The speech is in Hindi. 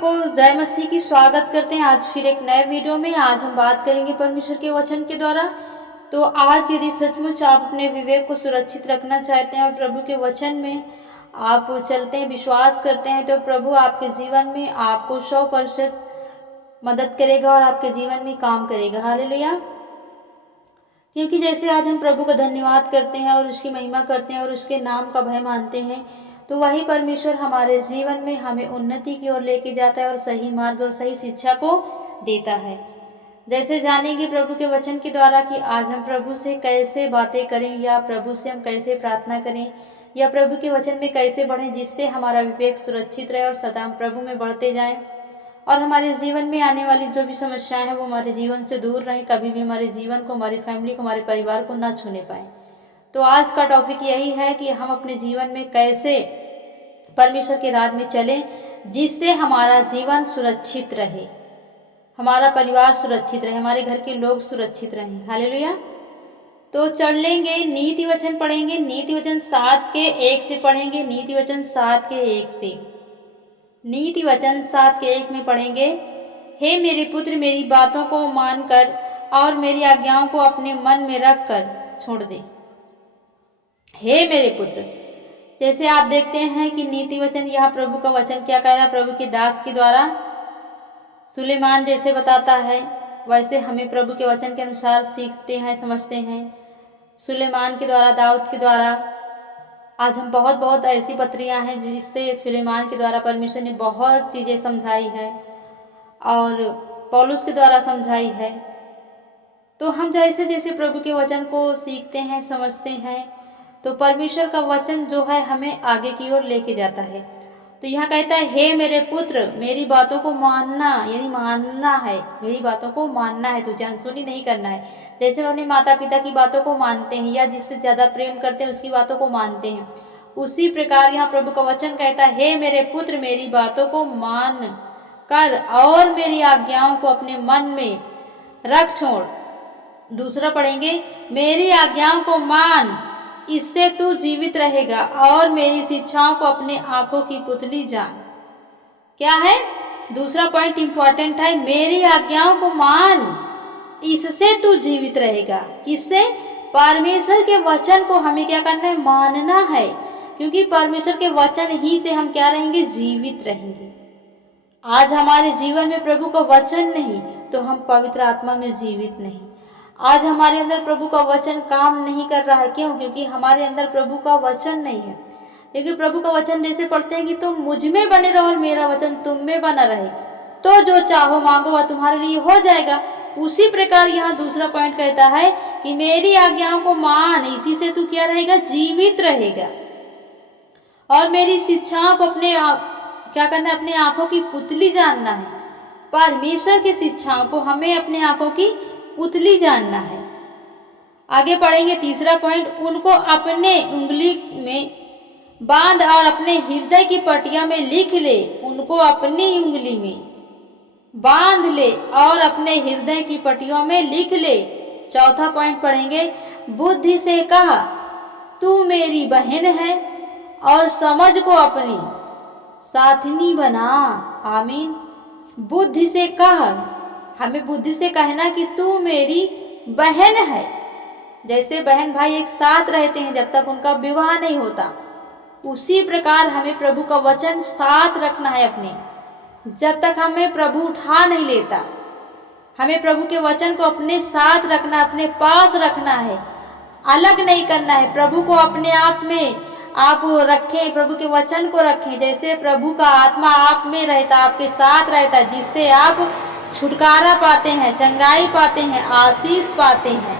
को जय मसीह की स्वागत करते हैं आज फिर एक नए वीडियो में। आज हम बात करेंगे परमेश्वर के वचन के द्वारा। तो आज यदि सचमुच आप अपने विवेक को सुरक्षित रखना चाहते हैं और प्रभु के वचन में आप चलते हैं, विश्वास करते हैं, तो प्रभु आपके जीवन में आपको 100% मदद करेगा और आपके जीवन में काम करेगा। हालेलुया। क्योंकि जैसे आज हम प्रभु का धन्यवाद करते हैं और उसकी महिमा करते हैं और उसके नाम का भय मानते हैं, तो वही परमेश्वर हमारे जीवन में हमें उन्नति की ओर लेके जाता है और सही मार्ग और सही शिक्षा को देता है। जैसे जानेंगे प्रभु के वचन के द्वारा कि आज हम प्रभु से कैसे बातें करें या प्रभु से हम कैसे प्रार्थना करें या प्रभु के वचन में कैसे बढ़ें, जिससे हमारा विवेक सुरक्षित रहे और सदा हम प्रभु में बढ़ते जाएं और हमारे जीवन में आने वाली जो भी समस्याएं हैं वो हमारे जीवन से दूर रहें, कभी भी हमारे जीवन को, हमारी फैमिली को, हमारे परिवार को ना छूने पाए। तो आज का टॉपिक यही है कि हम अपने जीवन में कैसे परमेश्वर के राज में चलें, जिससे हमारा जीवन सुरक्षित रहे, हमारा परिवार सुरक्षित रहे, हमारे घर के लोग सुरक्षित रहें। हालेलुया। तो चढ़ लेंगे, नीति वचन पढ़ेंगे। नीति वचन 7:1 से पढ़ेंगे। नीति वचन 7:1 से, नीति वचन 7:1 में पढ़ेंगे। हे मेरे पुत्र, मेरी बातों को मानकर और मेरी आज्ञाओं को अपने मन में रख कर छोड़ दे। हे मेरे पुत्र, जैसे आप देखते हैं कि नीति वचन, यह प्रभु का वचन क्या कह रहा है, प्रभु के दास के द्वारा सुलेमान जैसे बताता है वैसे हमें प्रभु के वचन के अनुसार सीखते हैं, समझते हैं। सुलेमान के द्वारा, दाऊद के द्वारा आज हम बहुत ऐसी पत्रियां हैं जिससे सुलेमान के द्वारा परमेश्वर ने बहुत चीज़ें समझाई है और पौलुस के द्वारा समझाई है। तो हम जैसे जैसे प्रभु के वचन को सीखते हैं, समझते हैं, तो परमेश्वर का वचन जो है हमें आगे की ओर लेके जाता है। तो यहाँ कहता है, हे मेरे पुत्र, मेरी बातों को मानना, यानी मानना है, मेरी बातों को मानना है, तुझे अनसुनी नहीं करना है। जैसे हम अपने माता पिता की बातों को मानते हैं या जिससे ज़्यादा प्रेम करते हैं उसकी बातों को मानते हैं, उसी प्रकार यहाँ प्रभु का वचन कहता है, हे मेरे पुत्र, मेरी बातों को मान कर और मेरी आज्ञाओं को अपने मन में रख छोड़। दूसरा पढ़ेंगे, मेरी आज्ञाओं को मान, इससे तू जीवित रहेगा और मेरी शिक्षाओं को अपने आंखों की पुतली जान। क्या है दूसरा पॉइंट इंपॉर्टेंट है, मेरी आज्ञाओं को मान, इससे तू जीवित रहेगा। किससे? परमेश्वर के वचन को हमें क्या करना है, मानना है, क्योंकि परमेश्वर के वचन ही से हम क्या रहेंगे, जीवित रहेंगे। आज हमारे जीवन में प्रभु का वचन नहीं तो हम पवित्र आत्मा में जीवित नहीं। आज हमारे अंदर प्रभु का वचन काम नहीं कर रहा है। क्यों? क्योंकि हमारे अंदर प्रभु का वचन नहीं है। क्योंकि प्रभु का वचन जैसे पढ़ते हैं कि तुम मुझ में बने रहो और मेरा वचन तुम में बना रहे, तो जो चाहो मांगो वह तुम्हारे लिए हो जाएगा। उसी प्रकार यहाँ दूसरा पॉइंट कहता है कि मेरी आज्ञाओं को मान, इसी से तू क्या रहेगा, जीवित रहेगा। और मेरी शिक्षाओं को क्या करना है, अपने आंखों की पुतली जानना है। परमेश्वर की शिक्षाओं को हमें अपने आंखों की पुतली जानना है। आगे पढ़ेंगे तीसरा पॉइंट, उनको अपने उंगली में बांध और अपने हृदय की पटिया में लिख ले। उनको अपनी उंगली में बांध ले और अपने हृदय की पटियों में लिख ले। चौथा पॉइंट पढ़ेंगे, बुद्धि से कहा तू मेरी बहन है और समझ को अपनी साथनी बना। आमीन। बुद्धि से कहा, हमें बुद्धि से कहना कि तू मेरी बहन है। जैसे बहन भाई एक साथ रहते हैं जब तक उनका विवाह नहीं होता, उसी प्रकार हमें प्रभु का वचन साथ रखना है अपने, जब तक हमें प्रभु उठा नहीं लेता। हमें प्रभु के वचन को अपने साथ रखना, अपने पास रखना है, अलग नहीं करना है। प्रभु को अपने आप में आप रखें, प्रभु के वचन को रखें। जैसे प्रभु का आत्मा आप में रहता, आपके साथ रहता, जिससे आप छुटकारा पाते हैं, चंगाई पाते हैं, आशीष पाते हैं।